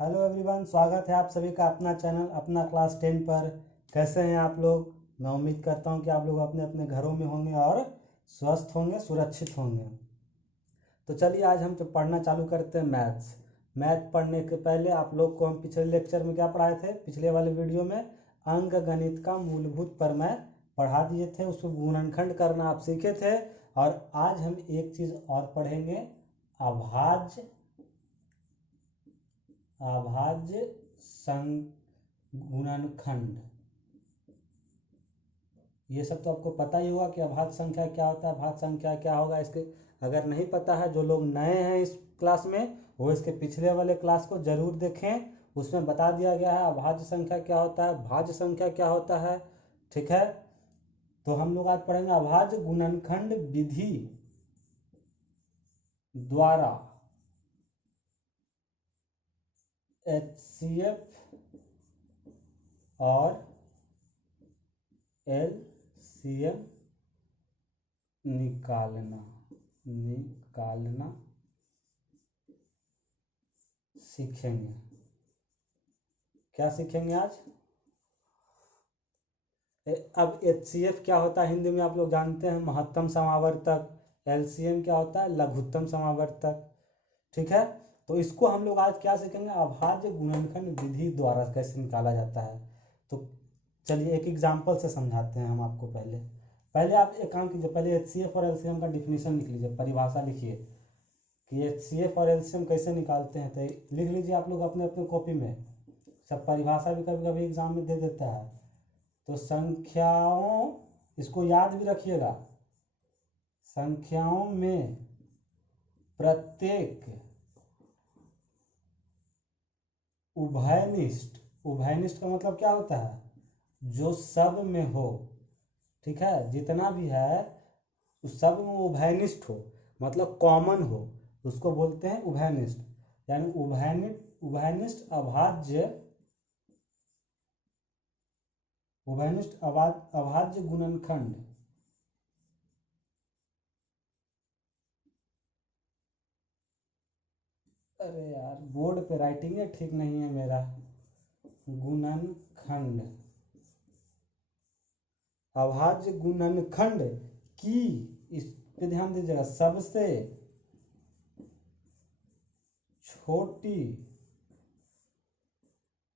Hello everyone, स्वागत है आप सभी का अपना चैनल अपना क्लास 10 पर। कैसे हैं आप लोग? मैं उम्मीद करता हूं कि आप लोग अपने अपने घरों में होंगे और स्वस्थ होंगे, सुरक्षित होंगे। तो चलिए आज हम पढ़ना चालू करते हैं मैथ्स। मैथ पढ़ने के पहले आप लोग को हम पिछले लेक्चर में क्या पढ़ाए थे? पिछले वाले वीडियो में अंक गणित का मूलभूत प्रमेय पढ़ा दिए थे, उसमें गुणनखंड करना आप सीखे थे। और आज हम एक चीज़ और पढ़ेंगे, अभाज्य गुणनखंड। ये सब तो आपको पता ही होगा कि अभाज्य संख्या क्या होता है, अभाज्य संख्या क्या होगा। इसके अगर नहीं पता है, जो लोग नए हैं इस क्लास में, वो इसके पिछले वाले क्लास को जरूर देखें। उसमें बता दिया गया है अभाज्य संख्या क्या होता है, भाज्य संख्या क्या होता है। ठीक है, तो हम लोग आज पढ़ेंगे अभाज्य गुणनखंड विधि द्वारा HCF और LCM निकालना सीखेंगे। क्या सीखेंगे आज? अब HCF क्या होता है हिंदी में आप लोग जानते हैं, महत्तम समावर्तक। LCM क्या होता है? लघुत्तम समावर्तक। ठीक है, तो इसको हम लोग आज क्या सीखेंगे? अभाज्य गुणनखंड विधि द्वारा कैसे निकाला जाता है। तो चलिए एक एग्जाम्पल से समझाते हैं हम आपको। पहले आप एक काम कीजिए, पहले HCF और LCM का डिफिनीशन लिख लीजिए, परिभाषा लिखिए कि HCF और LCM कैसे निकालते हैं। तो लिख लीजिए आप लोग अपने अपने कॉपी में। सब परिभाषा भी कभी कभी एग्जाम में दे देता है, तो संख्याओं, इसको याद भी रखिएगा, संख्याओं में प्रत्येक उभयनिष्ठ, उभयनिष्ठ का मतलब क्या होता है? जो सब में हो। ठीक है, जितना भी है उस सब में उभयनिष्ठ हो, मतलब कॉमन हो, उसको बोलते हैं उभयनिष्ठ। यानी उभयनिष्ठ अभाज्य गुणनखंड। अरे यार, बोर्ड पे राइटिंग है ठीक नहीं है मेरा। गुणनखंड, अभाज्य गुणनखंड की, इस पे ध्यान दीजिएगा, सबसे छोटी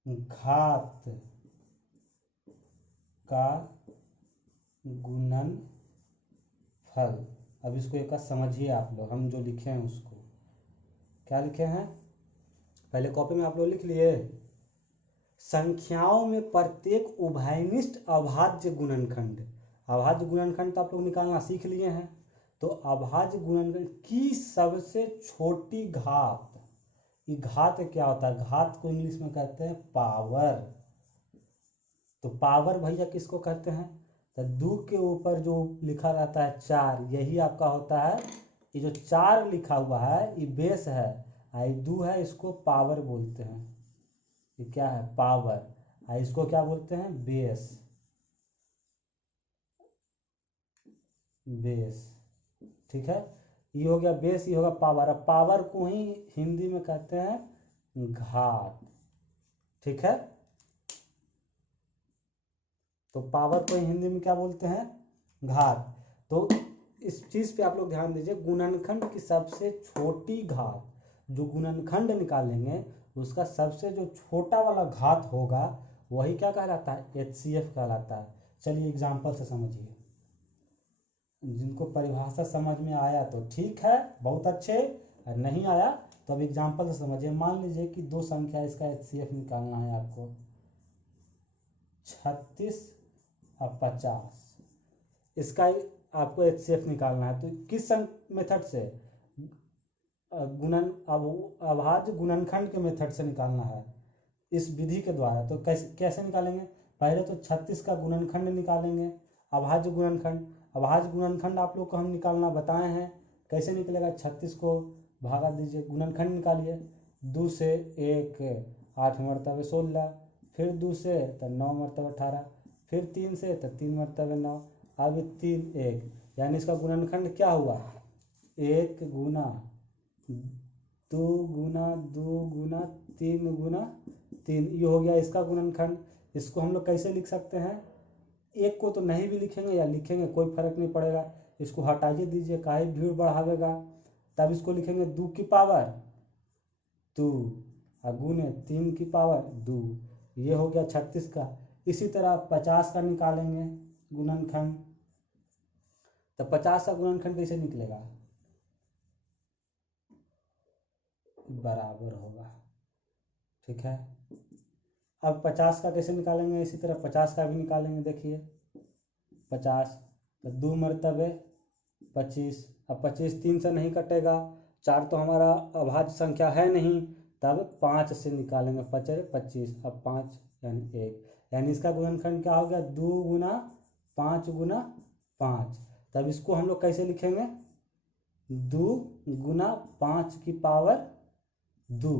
घात का गुणनफल। अब इसको एक बार समझिए आप लोग, हम जो लिखे हैं उसको। क्या लिखे हैं? पहले कॉपी में आप लोग लिख लिए, संख्याओं में प्रत्येक उभयनिष्ठ अभाज्य गुणनखंड। अभाज्य गुणनखंड तो आप लोग निकालना सीख लिए हैं। तो अभाज्य गुणनखंड की सबसे छोटी घात। ये घात क्या होता है? घात को इंग्लिश में कहते हैं पावर। तो पावर भैया किसको कहते हैं? तो 2 के ऊपर जो लिखा रहता है 4, यही आपका होता है। ये जो 4 लिखा हुआ है ये बेस है, और 2 है, इसको पावर बोलते हैं। ये क्या है? पावर। और इसको क्या बोलते हैं? बेस। बेस, ठीक है, ये हो गया बेस, ये होगा पावर। अब पावर को ही हिंदी में कहते हैं घात। ठीक है, तो पावर को हिंदी में क्या बोलते हैं? घात। तो इस चीज पे आप लोग ध्यान दीजिए, गुणनखंड की सबसे छोटी घात, जो गुणनखंड निकालेंगे उसका सबसे जो छोटा वाला घात होगा वही क्या कहलाता है? HCF कहलाता है। चलिए एग्जाम्पल से समझिए। जिनको परिभाषा समझ में आया तो ठीक है, बहुत अच्छे। और नहीं आया तो अब एग्जाम्पल से समझिए। मान लीजिए कि 2 संख्या, इसका HCF निकालना है आपको, 36 और 50। इसका आपको HCF निकालना है। तो किस मेथड से? अभाज्य गुणनखंड के मेथड से निकालना है, इस विधि के द्वारा। तो कैसे कैसे निकालेंगे? पहले तो 36 का गुणनखंड निकालेंगे, अभाज्य गुणनखंड। अभाज्य गुणनखंड आप लोग को हम निकालना बताए हैं, कैसे निकलेगा? 36 को भागा दीजिए, गुणनखंड निकालिए। 2 से 1 8 मरतबे 16, फिर 2 से तो 9 मरतबे 18, फिर 3 से तो 3 मरतबे 9, अब 3 1, यानी इसका गुणनखंड क्या हुआ? 1 गुना दो गुना तीन, ये हो गया इसका गुणनखंड। इसको हम लोग कैसे लिख सकते हैं, एक को तो नहीं भी लिखेंगे या लिखेंगे कोई फर्क नहीं पड़ेगा, इसको हटाइए दीजिए, काहे भीड़ बढ़ावेगा। तब इसको लिखेंगे 2 की पावर 2 और गुने 3 की पावर 2, ये हो गया 36 का। इसी तरह 50 का निकालेंगे गुणनखंड, तो 50 का गुणनखंड कैसे निकलेगा, बराबर होगा, ठीक है। अब 50 का कैसे निकालेंगे, इसी तरह 50 का भी निकालेंगे। देखिए 50 तो 2 मरतबे 25, अब 25 3 से नहीं कटेगा, 4 तो हमारा अभाज्य संख्या है नहीं, तब 5 से निकालेंगे, 5 25, अब 5 यानी 1, यानी इसका गुणनखंड क्या हो गया, 2 गुना 5 गुना 5। तब इसको हम लोग कैसे लिखेंगे, 2 गुना 5 की पावर 2।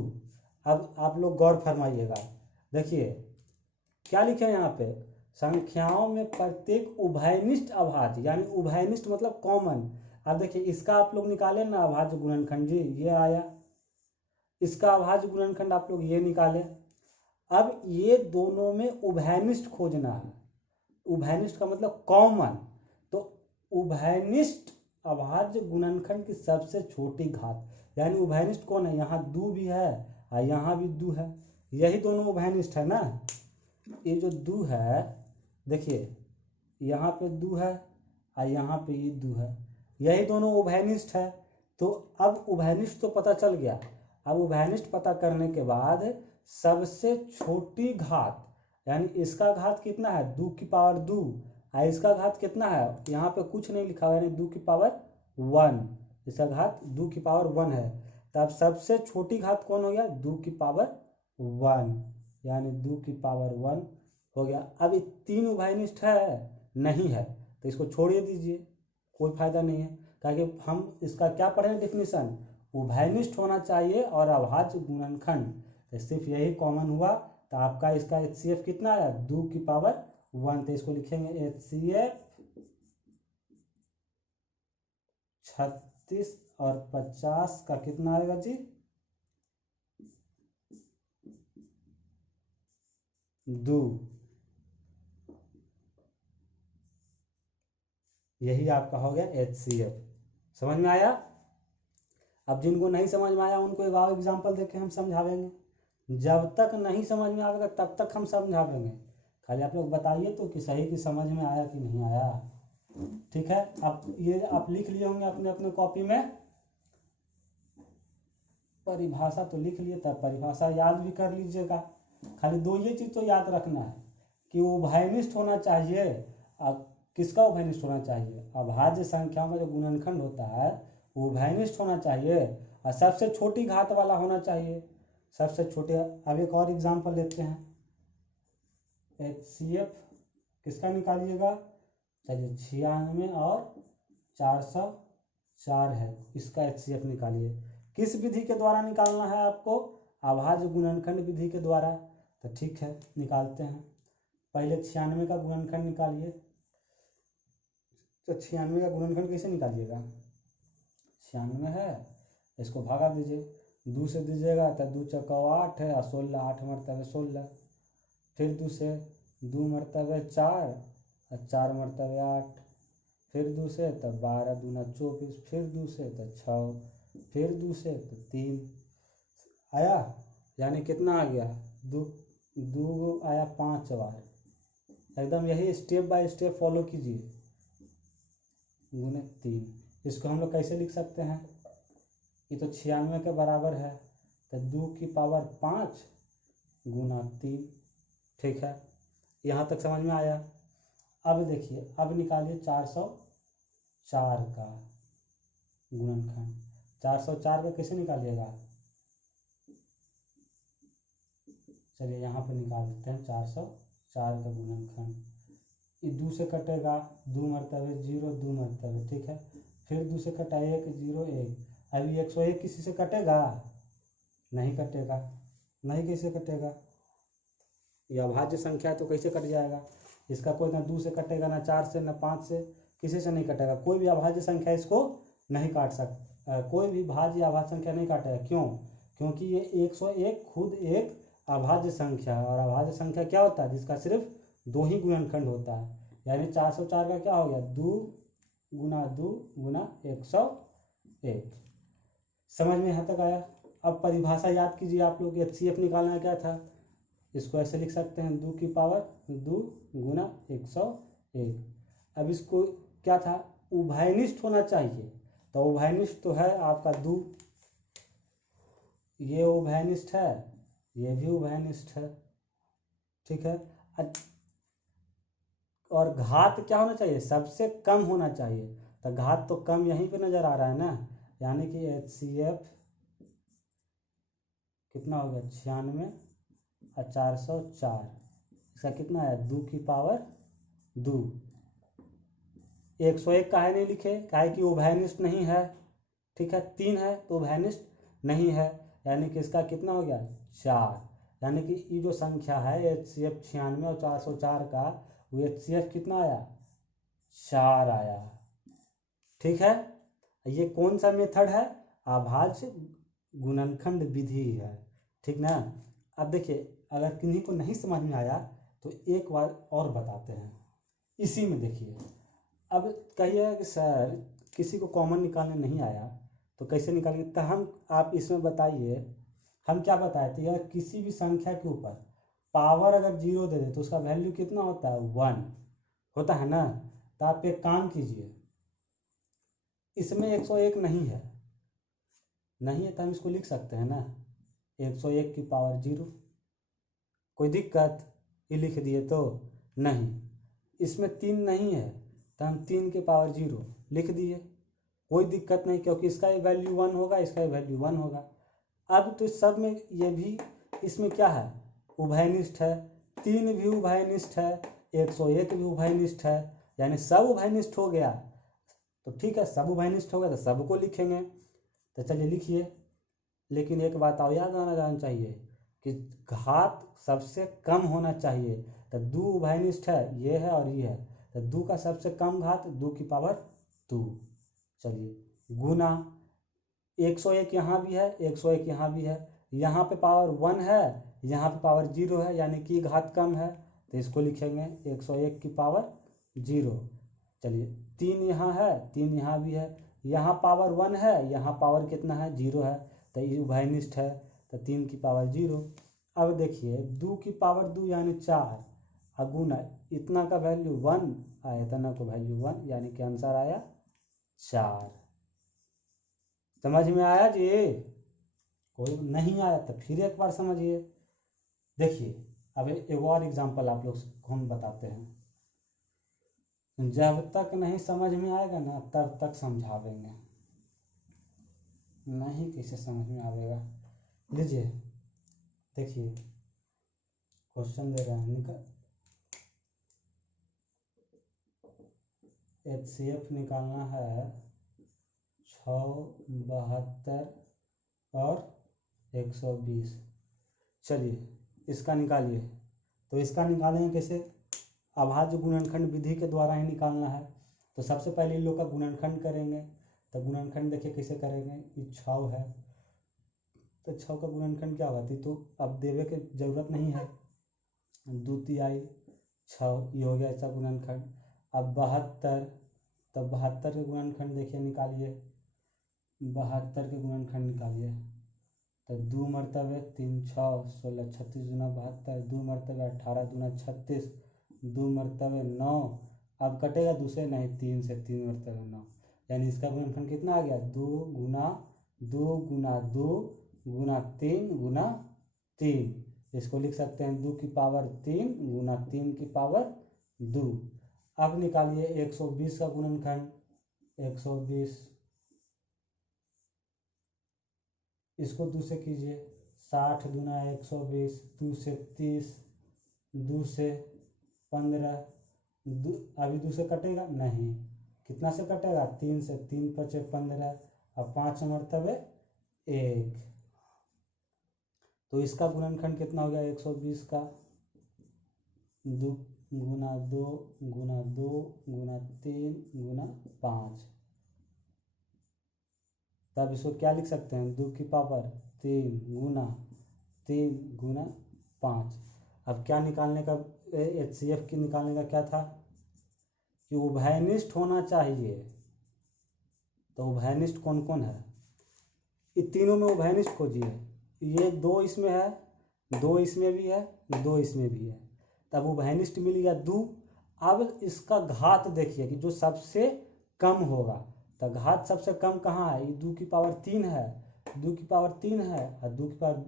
अब आप लोग गौर फरमाइएगा, देखिए क्या लिखे हैं यहाँ पे, संख्याओं में प्रत्येक उभयनिष्ठ अभाज्य, यानी उभयनिष्ठ मतलब कॉमन। अब देखिए इसका आप लोग निकाले ना अभाज्य गुणनखंड जी, ये आया, इसका अभाज्य गुणनखंड आप लोग ये निकाले। अब ये दोनों में उभयनिष्ठ खोजना है, उभयनिष्ठ का मतलब कॉमन, तो उभयनिष्ठ अभाज्य गुणनखंड की सबसे छोटी घात, यानी उभयनिष्ठ कौन है, यहाँ 2 भी है और यहाँ भी 2 है, यही दोनों उभयनिष्ठ है ना। ये जो 2 है, देखिए यहाँ पे 2 है और यहाँ पे ये 2 है, यही दोनों उभयनिष्ठ है। तो अब उभयनिष्ठ तो पता चल गया, अब उभयनिष्ठ पता करने के बाद सबसे छोटी घात, यानी इसका घात कितना है 2 की पावर 2 और इसका घात कितना है, यहाँ पे कुछ नहीं लिखा हुआ, यानी 2 की पावर 1, इसका घात 2 की पावर 1 है। तब सबसे छोटी घात कौन हो गया, 2 की पावर 1, यानी 2 की पावर 1 हो गया। अब ये 3 उभयनिष्ठ है नहीं है, तो इसको छोड़िए दीजिए, कोई फायदा नहीं है, ताकि हम इसका क्या पढ़ें डेफिनेशन, उभयनिष्ठ होना चाहिए और अभाज्य गुणनखंड, तो सिर्फ यही कॉमन हुआ। तो आपका इसका HCF कितना आया, 2 की पावर 1, तो इसको लिखेंगे HCF 36 और 50 का कितना आएगा जी, 2, यही आपका हो गया HCF। समझ में आया। अब जिनको नहीं समझ में आया उनको एक और एग्जाम्पल देके हम समझावेंगे, जब तक नहीं समझ में आएगा तब तक हम समझावेंगे, खाली आप लोग बताइए तो कि सही कि समझ में आया कि नहीं आया, ठीक है। अब ये आप लिख लिए होंगे अपने अपने कॉपी में, परिभाषा तो लिख लिए, तब परिभाषा याद भी कर लीजिएगा। खाली 2 ये चीज़ तो याद रखना है कि उभयनिष्ठ होना चाहिए। अब किसका उभयनिष्ठ होना चाहिए, अभाज्य संख्याओं का जो गुणनखंड होता है वो उभयनिष्ठ होना चाहिए और सबसे छोटी घात वाला होना चाहिए, सबसे छोटे। अब एक और एग्जाम्पल लेते हैं, HCF किसका निकालिएगा, चलिए 96 और 404 है, इसका HCF निकालिए। किस विधि के द्वारा निकालना है आपको, अभाज्य गुणनखंड विधि के द्वारा। तो ठीक है निकालते हैं, पहले 96 का गुणनखंड निकालिए। तो 96 का गुणनखंड कैसे निकालिएगा, 96 है, इसको भागा दीजिए, 2 से दीजिएगा तो 2 चौका 8 है और 16, 8 मरतबे 16, फिर 2 से 2 मरतबे 4 और 4 मरतबे 8, फिर 2 से तो 12 दूना 24, फिर 2 से तो 6, फिर 2 से तो 3 आया, यानी कितना आ गया, 2 आया 5 बार। एकदम यही स्टेप बाय स्टेप फॉलो कीजिए, गुने 3। इसको हम लोग कैसे लिख सकते हैं, ये तो 96 के बराबर है, तो 2 की पावर 5 गुना 3, ठीक है, यहाँ तक समझ में आया। अब देखिए, अब निकालिए 404 का गुणनखंड, 404 का कैसे निकालिएगा, चलिए यहाँ पे निकाल देते हैं 404 का गुणनखंड। ये 2 से कटेगा, 2 मरतबे 0, 2 मरतबे, ठीक है, फिर 2 से कटा 1 0 1, अभी 101 किसी से कटेगा, नहीं कटेगा, नहीं कैसे कटेगा, ये अभाज्य संख्या है तो कैसे कट जाएगा, इसका कोई ना 2 से कटेगा, ना 4 से, ना 5 से, किसी से नहीं कटेगा, कोई भी अभाज्य संख्या इसको नहीं काट कोई भी भाज्य या अभाज्य संख्या नहीं काटेगा। क्यों? क्योंकि ये 101 खुद एक अभाज्य संख्या है, और अभाज्य संख्या क्या होता है? जिसका सिर्फ 2 ही गुणनखंड होता है। यानी 404 का क्या हो गया? 2 गुना 2 गुना 101। समझ में यहाँ तक आया? अब परिभाषा याद कीजिए आप लोग। HCF निकालना क्या था? इसको ऐसे लिख सकते हैं 2 की पावर 2 गुना 101। अब इसको क्या था? उभयनिष्ठ होना चाहिए। तो उभयनिष्ठ तो है आपका 2, ये उभयनिष्ठ है, ये भी उभयनिष्ठ है। ठीक है। और घात क्या होना चाहिए? सबसे कम होना चाहिए। तो घात तो कम यहीं पे नजर आ रहा है ना, यानी कि HCF कितना हो गया? 96 और 404। इसका कितना है? 2 की पावर 2। 101 काहे नहीं लिखे? काहे कि उभयनिष्ठ नहीं है। ठीक है, 3 है तो उभयनिष्ठ नहीं है, यानी कि इसका कितना हो गया? 4। यानी कि ये जो संख्या है HCF 96 और 404 का, वो HCF कितना आया? 4 आया। ठीक है, ये कौन सा मेथड है? अभाज्य गुणनखंड विधि है। ठीक ना? अब देखिए, अगर किन्हीं को नहीं समझ में आया तो एक बार और बताते हैं। इसी में देखिए, अब कहिए कि सर किसी को कॉमन निकालने नहीं आया तो कैसे निकालेंगे? तो आप इसमें बताइए, हम क्या बताए थे? यार किसी भी संख्या के ऊपर पावर अगर 0 दे दे तो उसका वैल्यू कितना होता है? 1 होता है ना। तो आप एक काम कीजिए, इसमें 101 नहीं है, नहीं है तो हम इसको लिख सकते हैं ना 101 की पावर 0। कोई दिक्कत? ये लिख दिए तो नहीं। इसमें 3 नहीं है तो हम 3 के पावर 0 लिख दिए, कोई दिक्कत नहीं, क्योंकि इसका ये वैल्यू 1 होगा, इसका ये वैल्यू 1 होगा। अब तो सब में ये भी, इसमें क्या है? उभयनिष्ठ है। 3 भी उभयनिष्ठ है, 101 भी उभयनिष्ठ है, यानी सब उभयनिष्ठ हो गया। तो ठीक है, सब उभयनिष्ठ हो गया तो सबको लिखेंगे। तो चलिए लिखिए, लेकिन एक बात और याद आना जाना चाहिए कि घात सबसे कम होना चाहिए। तो 2 उभयनिष्ठ है, ये है और ये है, तो 2 का सबसे कम घात 2 की पावर 2। चलिए गुना 101 यहाँ भी है, 101 यहाँ भी है, यहाँ पे पावर 1 है, यहाँ पे पावर 0 है, यानी कि घात कम है, तो इसको लिखेंगे 101 की पावर 0। चलिए 3 यहाँ है, 3 यहाँ भी है, यहाँ पावर 1 है, यहाँ पावर कितना है? 0 है, तो ये उभयनिष्ठ है, तो 3 की पावर 0। अब देखिए 2 की पावर 2 यानी 4, और गुना इतना का वैल्यू 1 आया, इतना का वैल्यू 1, यानी कि आंसर आया 4। समझ में आया जी? कोई नहीं आया तो फिर एक बार समझिए। देखिए अब एक और एग्जांपल आप लोग को हम बताते हैं। जब तक नहीं समझ में आएगा ना तब तक समझावेंगे, नहीं कैसे समझ में आएगा। लीजिए देखिए, क्वेश्चन दे रहे हैं, HCF निकालना है 6, 72 और 120। चलिए इसका निकालिए। तो इसका निकालेंगे कैसे? अभाज्य गुणनखंड विधि के द्वारा ही निकालना है। तो सबसे पहले इन लोग का गुणनखंड करेंगे। तो गुणनखंड देखिए कैसे करेंगे। ये 6 है तो 6 का गुणनखंड क्या होगा? तो अब देवे की जरूरत नहीं है, 2 तिहाई 6, ये हो गया ऐसा गुणनखंड। अब 72, तो 72 के गुणनखंड देखिए निकालिए, 72 के गुणनखंड निकालिए। तो 2 मरतबे 3 6 16 36 दूना 72, 2 मरतबे 18 दूना 36, 2 मरतबे 9। अब कटेगा दूसरे नहीं, 3 से 3 मरतबे 9, यानी इसका गुणनखंड कितना आ गया? 2 गुना 2 गुना 2 गुना 3 गुना 3। इसको लिख सकते हैं 2 की पावर 3 गुना 3 की पावर 2। अब निकालिए 120 का गुणनखंड। 120 इसको 2 से कीजिए, 60 दूना 120, 2 से 30, 2 से 15, अभी 2 से कटेगा नहीं, कितना से कटेगा? 3 से, 3 पचे 15, और 5 मरतबे 1। तो इसका गुणनखंड कितना हो गया? 120 का 2 गुना 2 गुना 2 गुना 3 गुना 5। तब इसको क्या लिख सकते हैं, 2 की पावर 3 गुना 5। अब क्या निकालने का, HCF की निकालने का क्या था कि उभयनिष्ठ होना चाहिए। तो उभयनिष्ठ कौन कौन है, ये तीनों में उभयनिष्ठ खोजिए। ये 2 इसमें है, 2 इसमें भी है, 2 इसमें भी है, तब उभयनिष्ठ मिल गया 2। अब इसका घात देखिए कि जो सबसे कम होगा, तो घात सबसे कम कहाँ है, ये 2 की पावर 3 है, 2 की पावर 3 है और 2 की पावर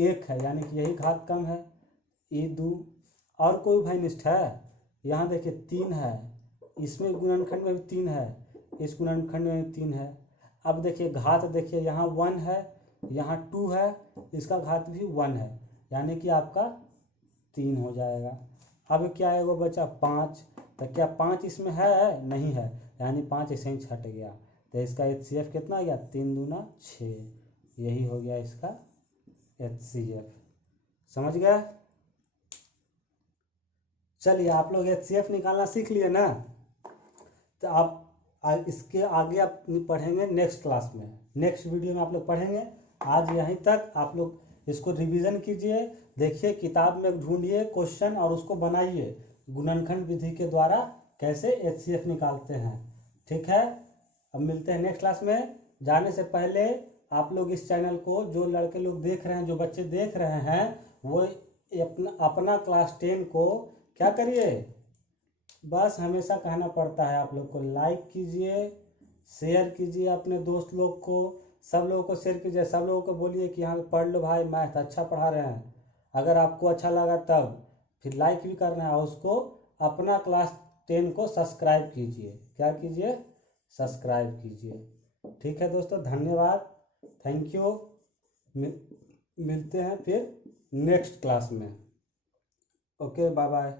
1 है, यानी कि यही घात कम है, ये 2। और कोई उभयनिष्ठ है, यहाँ देखिए 3 है, इसमें गुणनखंड में भी 3 है, इस गुणनखंड में भी 3 है। अब देखिए घात देखिए, यहाँ 1 है, यहाँ 2 है, इसका घात भी 1 है, यानी कि आपका 3 हो जाएगा। अब क्या है वो बचा 5, तो क्या 5 इसमें है, नहीं है, यानी 5 ऐसे ही छट गया। तो इसका HCF कितना आ गया, 3 दूना 6, यही हो गया इसका HCF। समझ गए। चलिए आप लोग HCF निकालना सीख लिए ना, तो आप इसके आगे आप पढ़ेंगे नेक्स्ट क्लास में, नेक्स्ट वीडियो में आप लोग पढ़ेंगे। आज यहीं तक आप लोग इसको रिवीजन कीजिए, देखिए किताब में ढूंढिए क्वेश्चन और उसको बनाइए, गुणनखंड विधि के द्वारा कैसे HCF निकालते हैं। ठीक है, अब मिलते हैं नेक्स्ट क्लास में। जाने से पहले आप लोग इस चैनल को, जो लड़के लोग देख रहे हैं, जो बच्चे देख रहे हैं, वो अपना क्लास 10 को क्या करिए, बस हमेशा कहना पड़ता है आप लोग को, लाइक कीजिए, शेयर कीजिए अपने दोस्त लोग को, सब लोगों को शेयर कीजिए, सब लोगों को बोलिए कि हाँ पढ़ लो भाई, मैथ अच्छा पढ़ा रहे हैं। अगर आपको अच्छा लगा तब फिर लाइक भी करना है, और उसको अपना क्लास 10 को सब्सक्राइब कीजिए। क्या कीजिए, सब्सक्राइब कीजिए। ठीक है दोस्तों, धन्यवाद, थैंक यू। मिलते हैं फिर नेक्स्ट क्लास में। Okay, bye bye.